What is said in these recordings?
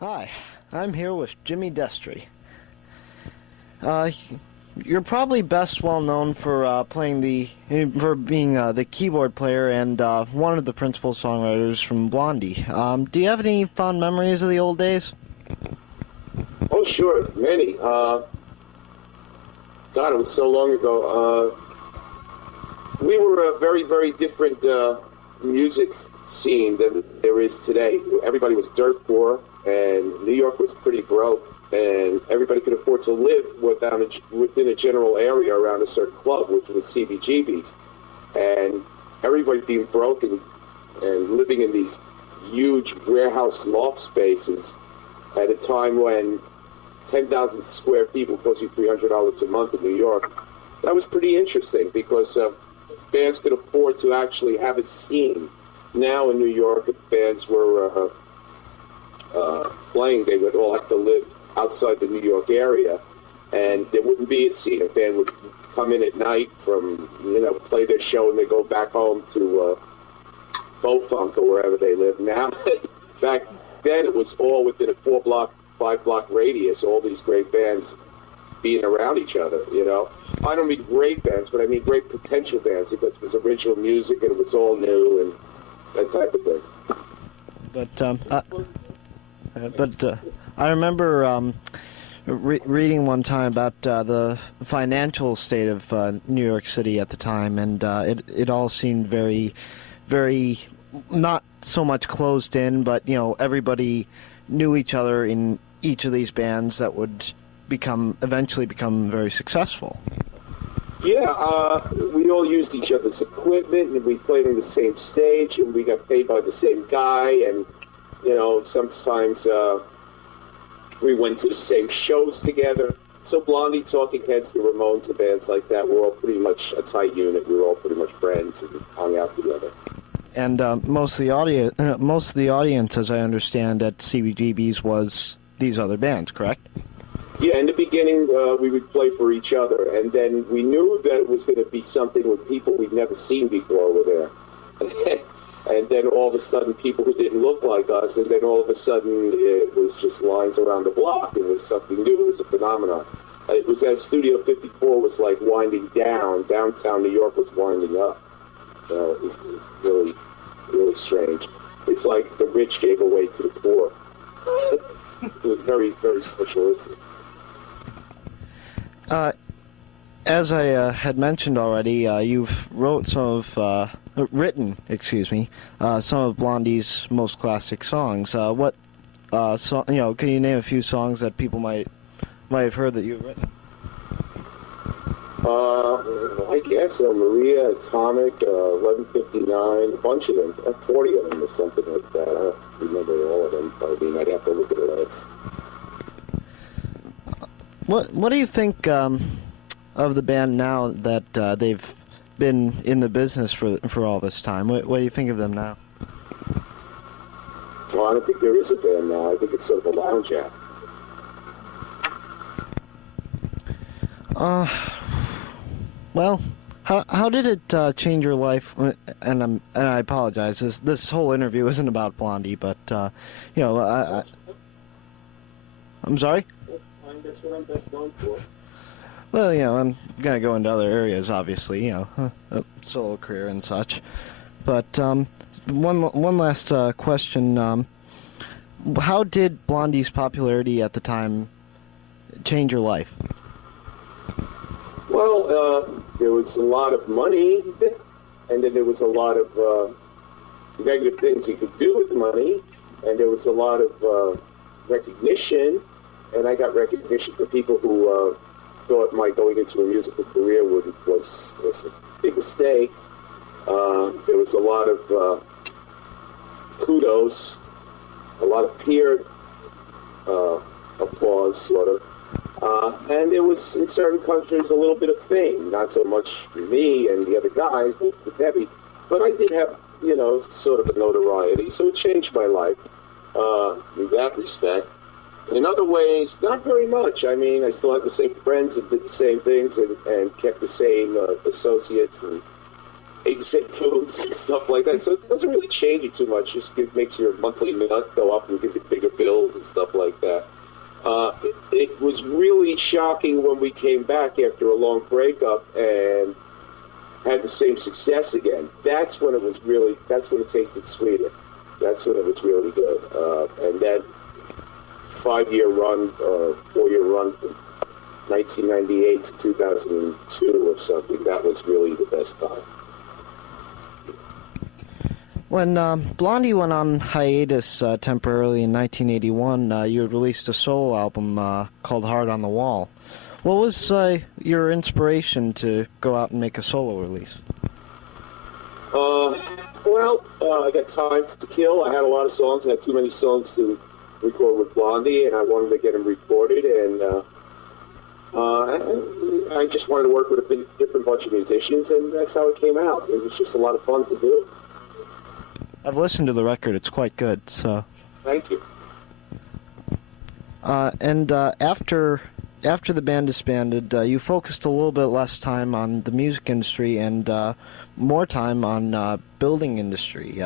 Hi, I'm here with Jimmy Destri. Uh, you're probably best well known for for being the keyboard player and one of the principal songwriters from Blondie. Do you have any fond memories of the old days? Oh, sure, many. God, it was so long ago. We were a very, very different music scene than there is today. Everybody was dirt poor, and New York was pretty broke, and everybody could afford to live within a general area around a certain club, which was CBGB's. And everybody being broke and living in these huge warehouse loft spaces at a time when 10,000 square feet will cost you $300 a month in New York. That was pretty interesting because bands could afford to actually have a scene. Now in New York, if bands were playing, they would all have to live outside the New York area, and there wouldn't be a scene. A band would come in at night play their show, and they go back home to Beaufunk or wherever they live. Now, back then, it was all within a 5-block radius, all these great bands being around each other, I don't mean great bands, but I mean great potential bands because it was original music and it was all new and that type of thing. But I remember reading one time about the financial state of New York City at the time, and it all seemed very, very not so much closed in, but everybody knew each other in each of these bands that would eventually become very successful. Yeah, we all used each other's equipment, and we played on the same stage, and we got paid by the same guy, and sometimes we went to the same shows together. So Blondie, Talking Heads, the Ramones, and bands like that were all pretty much a tight unit. We were all pretty much friends and hung out together. And most of the audience, as I understand, at CBGB's was these other bands, correct? Yeah, in the beginning, we would play for each other, and then we knew that it was going to be something with people we'd never seen before were there. And then all of a sudden, people who didn't look like us, and then all of a sudden, it was just lines around the block. It was something new. It was a phenomenon. It was as Studio 54 was like winding down. Downtown New York was winding up. It was really, really strange. It's like the rich gave away to the poor. It was very, very socialistic. As I had mentioned already, you've written some of Blondie's most classic songs. What song? Can you name a few songs that people might have heard that you've written? I guess Maria, Atomic, 1159, a bunch of them, 40 of them or something like that. I don't remember all of them. I mean, I'd have to look at the list. What do you think of the band now that they've been in the business for all this time? What do you think of them now? Well, I don't think there is a band now. I think it's sort of a lounge act. Well, how did it change your life? And I apologize. This whole interview isn't about Blondie, but I'm sorry. That's what I'm best known for. Well, I'm gonna go into other areas, obviously, a solo career and such. But one last question: how did Blondie's popularity at the time change your life? Well, there was a lot of money, and then there was a lot of negative things you could do with the money, and there was a lot of recognition, and I got recognition from people who thought my going into a musical career was a big mistake. There was a lot of kudos, a lot of peer applause, sort of. And it was, in certain countries, a little bit of fame. Not so much for me and the other guys, with Debbie, but I did have, sort of a notoriety. So it changed my life in that respect. In other ways, not very much. I mean, I still had the same friends and did the same things and kept the same associates and exit foods and stuff like that. So it doesn't really change you too much. Just it makes your monthly nut go up and gives you bigger bills and stuff like that. It was really shocking when we came back after a long breakup and had the same success again. That's when it tasted sweeter. That's when it was really good. And that 5-year run or 4-year run from 1998 to 2002 or something, that was really the best time. When Blondie went on hiatus temporarily in 1981, you had released a solo album called Hard on the Wall. What was your inspiration to go out and make a solo release? I got time to kill. I had a lot of songs. I had too many songs to record with Blondie, and I wanted to get them recorded. And I just wanted to work with a different bunch of musicians, and that's how it came out. It was just a lot of fun to do. I've listened to the record. It's quite good. So. Thank you. After the band disbanded, you focused a little bit less time on the music industry and more time on building industry.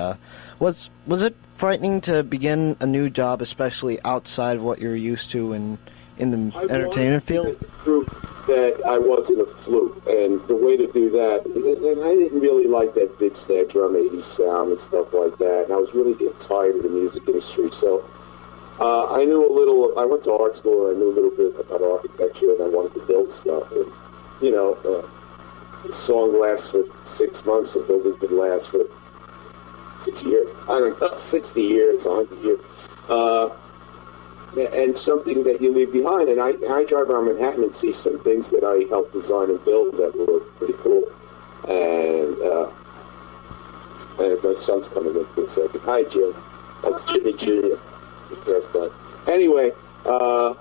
Was it frightening to begin a new job, especially outside of what you're used to in the entertainment field? To prove that I wasn't a fluke, and the way to do that, and I didn't really like that big snare drum 80s sound and stuff like that, and I was really getting tired of the music industry, so I knew a little. I went to art school, and I knew a little bit about architecture, and I wanted to build stuff. And a song lasts for 6 months, a building could last for 6 years. I don't know, 60 years, 100 years, and something that you leave behind. And I drive around Manhattan and see some things that I helped design and build that were pretty cool. And my son's coming in for a second. Hi, Jim. That's Jimmy Jr. But anyway, that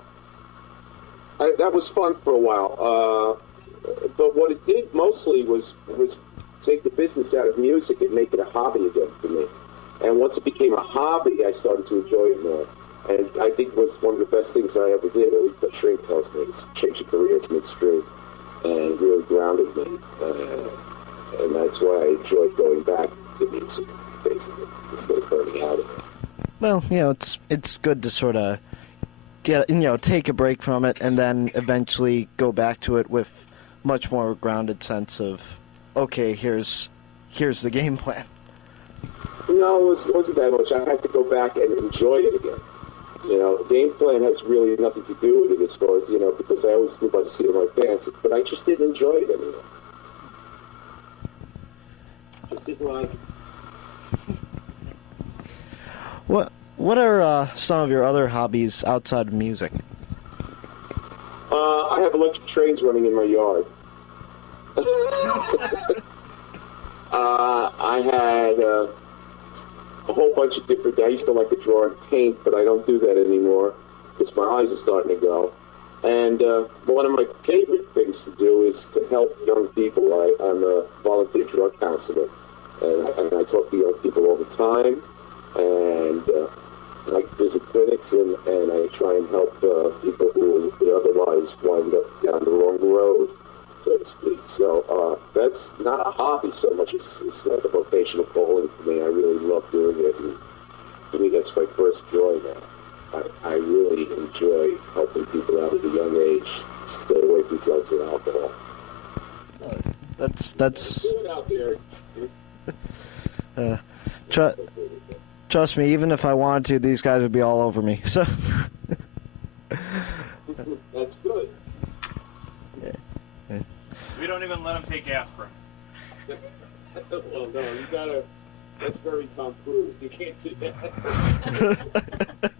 was fun for a while. But what it did mostly was take the business out of music and make it a hobby again for me. And once it became a hobby, I started to enjoy it more. And I think it was one of the best things I ever did, at least what Shrink tells me. It's changing careers midstream and really grounded me. And that's why I enjoyed going back to music, basically, instead of burning out of it. Well, it's good to sort of take a break from it and then eventually go back to it with much more grounded sense of, okay, here's the game plan. No, it wasn't that much. I had to go back and enjoy it again. Game plan has really nothing to do with it as far as, because I always flew by the seat of my pants, but I just didn't enjoy it anymore. Just didn't like it. What are some of your other hobbies outside of music? I have electric trains running in my yard. I had a whole bunch of different. I used to like to draw and paint, but I don't do that anymore because my eyes are starting to go. And one of my favorite things to do is to help young people. I'm a volunteer drug counselor, and I talk to young people all the time. And I visit clinics and I try and help people who would otherwise wind up down the wrong road, so to speak. So that's not a hobby so much. It's like a vocational calling for me. I really love doing it. And to me, that's my first joy now. I really enjoy helping people out at a young age stay away from drugs and alcohol. That's. Do it out there. Trust me, even if I wanted to, these guys would be all over me. So That's good. Yeah. We don't even let them take aspirin. Well, no, you gotta. That's very Tom Cruise. You can't do that.